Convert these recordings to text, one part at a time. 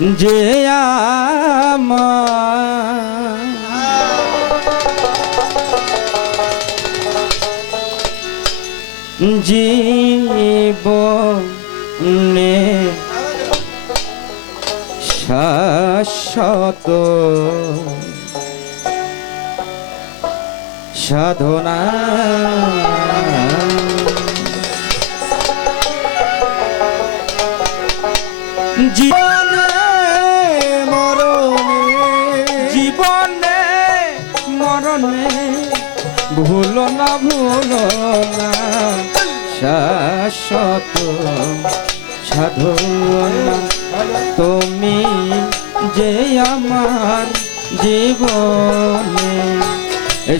যে আমার জীবনে শাশ্বত সাধনা জীবনে মরণে ভুলো না শাশ্বত সাধনা তুমি যে আমার জীবনে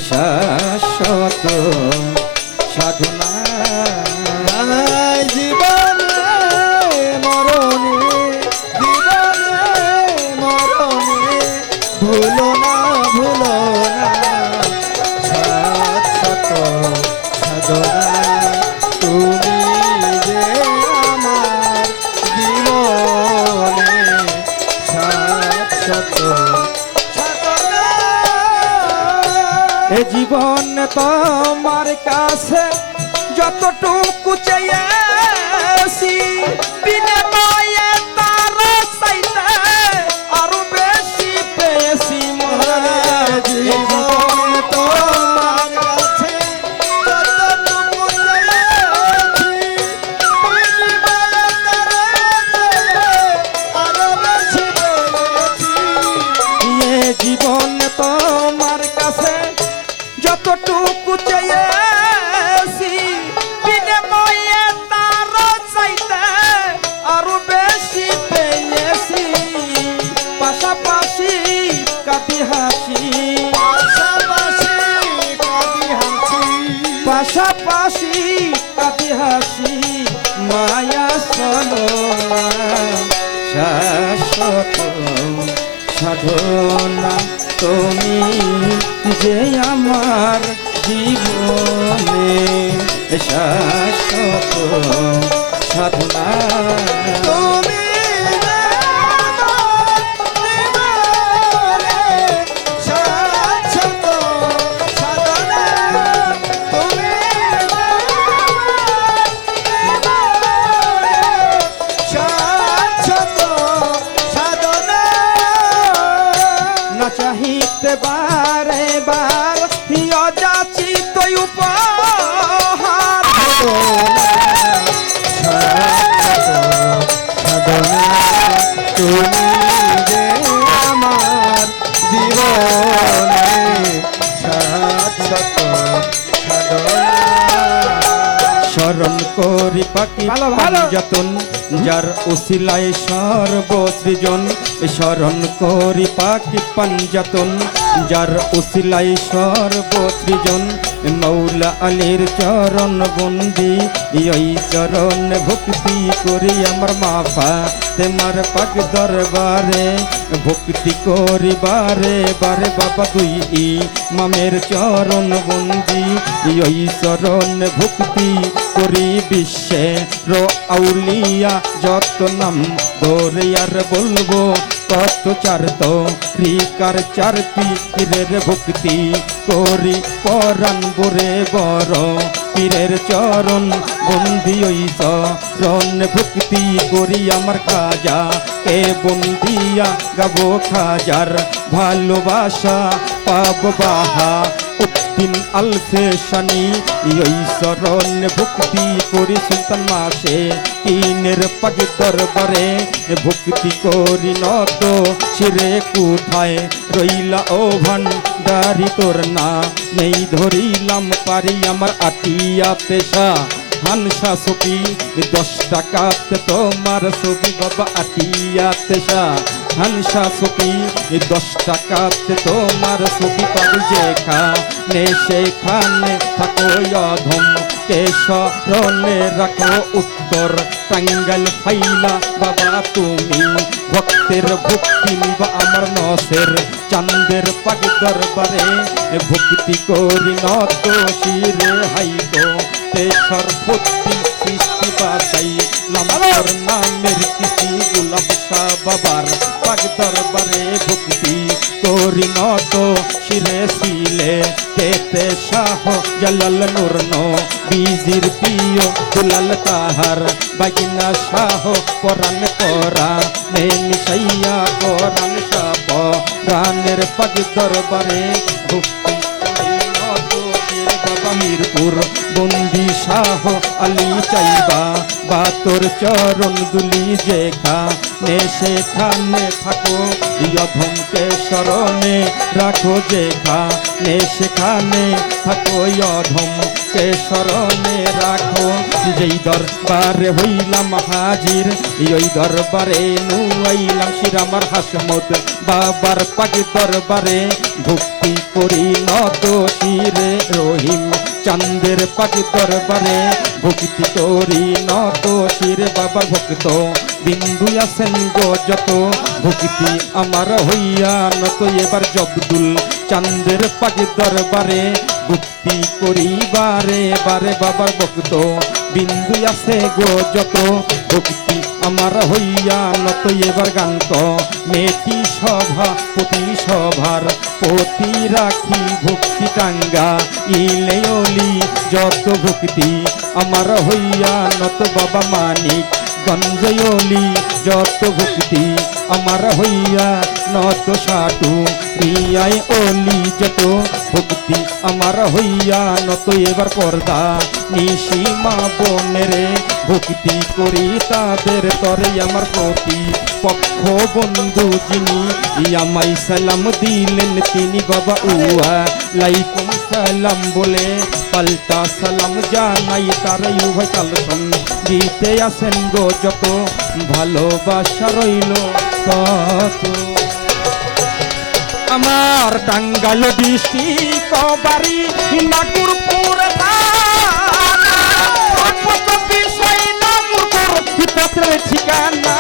শাশ্বত সাধনা জীবনে মরণে ভুলো না শাশ্বত সাধনা তুমি যে আমার জীবনে শাশ্বত সাধনা। এ জীবন তোমার কাছে যতটুকু চেয়েছি বিনিময়ে তার চাইতে আরো বেশি পেয়েছি জীবন তোমার কাছে যতটুকু চেয়েছি বিনিময়ে আরো বেশি পেয়েছি। এ জীবন তোমার কাছে যতটুকু চেয়েছি বিনিময়ে তার চাইতে আরো বেশি পেয়েছি পাশাপাশি কাটি হাসি পাশাপাশি কাটি হাসি মায়া চলো শাশ্বত সাধনা তুমি যে আমার জীবনে শাশ্বত সাধনা তুমি শাশ্বত সাধনা তুমি শাশ্বত সাধনা। না চাহিতে বারে বার যাচিত উপহার তুমি যে আমার জীবনে শাশ্বত সাধনা। স্মরণ করি পাখি যতন যার উসিলায় সর্বসৃজন স্মরণ করি পাখি পাঞ্জাতন যার উসিলায় সর্বসৃজন মৌলা আলীর চরণ বন্দি এই চরণ ভক্তি করি আমার মাফা তোমার পাক দরবারে ভক্তি করি বারে বারে বাবা তুই মামের চরণ বন্দি এই চরণ ভক্তি করি বিশ্বে আউলিয়া যত নাম ধরে আর বলবো কত চারত রিকার চার পীরের ভক্তি করি পরাণ বরে বড় পীরের চরণ বন্দি ওই চরণ ভক্তি করি আমার খাজা কে বন্দিয়া গাবো খাজার ভালোবাসা পাব বাহা উদ্দিন আলফে শানি ওই চরণ ভক্তি করি সুলতান মাসে কিনের পাগে দরবারে ভক্তি করি নত শিরে কোথায় রইলা ও ভান্ডারি তোর না নেই ধরিলাম পারি আমার আটিয়া পেশা হানসা ছবি 10 টাকাতে তোমার ছবি বাবা আটিয়া পেশা হানসা ছবি 10 টাকাতে তোমার ছবি পাবো যেখানে সেখানে থাকো অধম কেশরণে রাখো উত্তর টাঙ্গাইল ফাইলা বাবা তুমি ভক্তের ভক্তি নিবা আমার নসের চাঁদের পাক দরবারে ভক্তি করি নত শিরে হাইগো তেসর ভক্তি সৃষ্টি বাসাই নামের কিস্তি গোলাপ শাহ বাবার দুলাল নূর নবীজির প্রিয় দুলাল তাহার বাগিনা শাহ পরাণ করা নে মিশাইয়া পরাণ সাপ রানের পাগ দরবারে ভক্তি বাবা মিরপুর বন্দি শাহ আলী চাইবা বা তোর চরণ দুলি যেখা নে সেখানে থাকো অধমকে স্মরণে রাখো যেখা নে সেখানে থাকো অধমকে স্মরণে রাখো যেই দরবারে হইলাম হাজির ওই দরবারে নুয়াইলাম শিরামার হাসমত বাবার পাক দরবারে ভক্তি করি নত শিরে রহিম চাঁদের পাক দরবারে ভক্তি করি নত শিরে বাবার ভক্ত বিন্দু আছেন গো যত ভক্তি আমার হইয়া নত এবার জব্দুল চাঁদের পাক দরবারে ভক্তি করি বারে বারে বাবার ভক্ত বিন্দু আছে গো যত ভক্তি আমার হইয়া নত এবার গান্ত মেটি সভা প্রতি সভার প্রতি রাখি ভক্তি টাঙ্গা ইলে অলি যত ভক্তি আমার হইয়া নত বাবা মানিক গঞ্জয়লি যত ভক্তি আমার হইয়া নত সাটু রিয়ায় অলি যত ভক্তি আমার হইয়া নত এবার পর্দা নিশিমা বনেরে ভক্তি করি তাদের তরে আমার প্রতি পক্ষ বন্ধু যিনি আমায় সালাম দিলেন তিনি বাবা উয়া লাইকুম সালাম বলে পাল্টা সালাম জানাই তারাই উভয় কালসন দিতে আসেন গো যত ভালোবাসা রইল তত আমার টাঙ্গাইল ডিস্ট্রিক্ট বাড়ি নাগপুর পত্রের ঠিকানা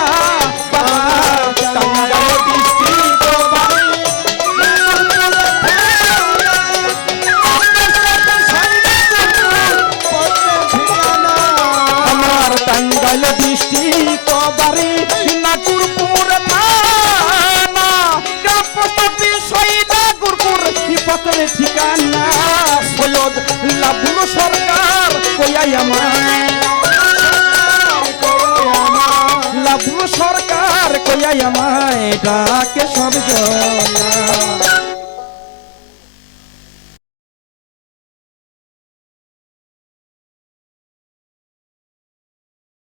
টাঙ্গাইল ডিস্ট্রিক্ট বাড়ি আমার টাঙ্গাইল ডিস্ট্রিক্ট বাড়ি নাগপুর পত্রের ঠিকানা সৈয়দ লাভুল সরকার কইয়াই আমায় লাভুল সরকার কইয়াই আমায় ডাকে সব জন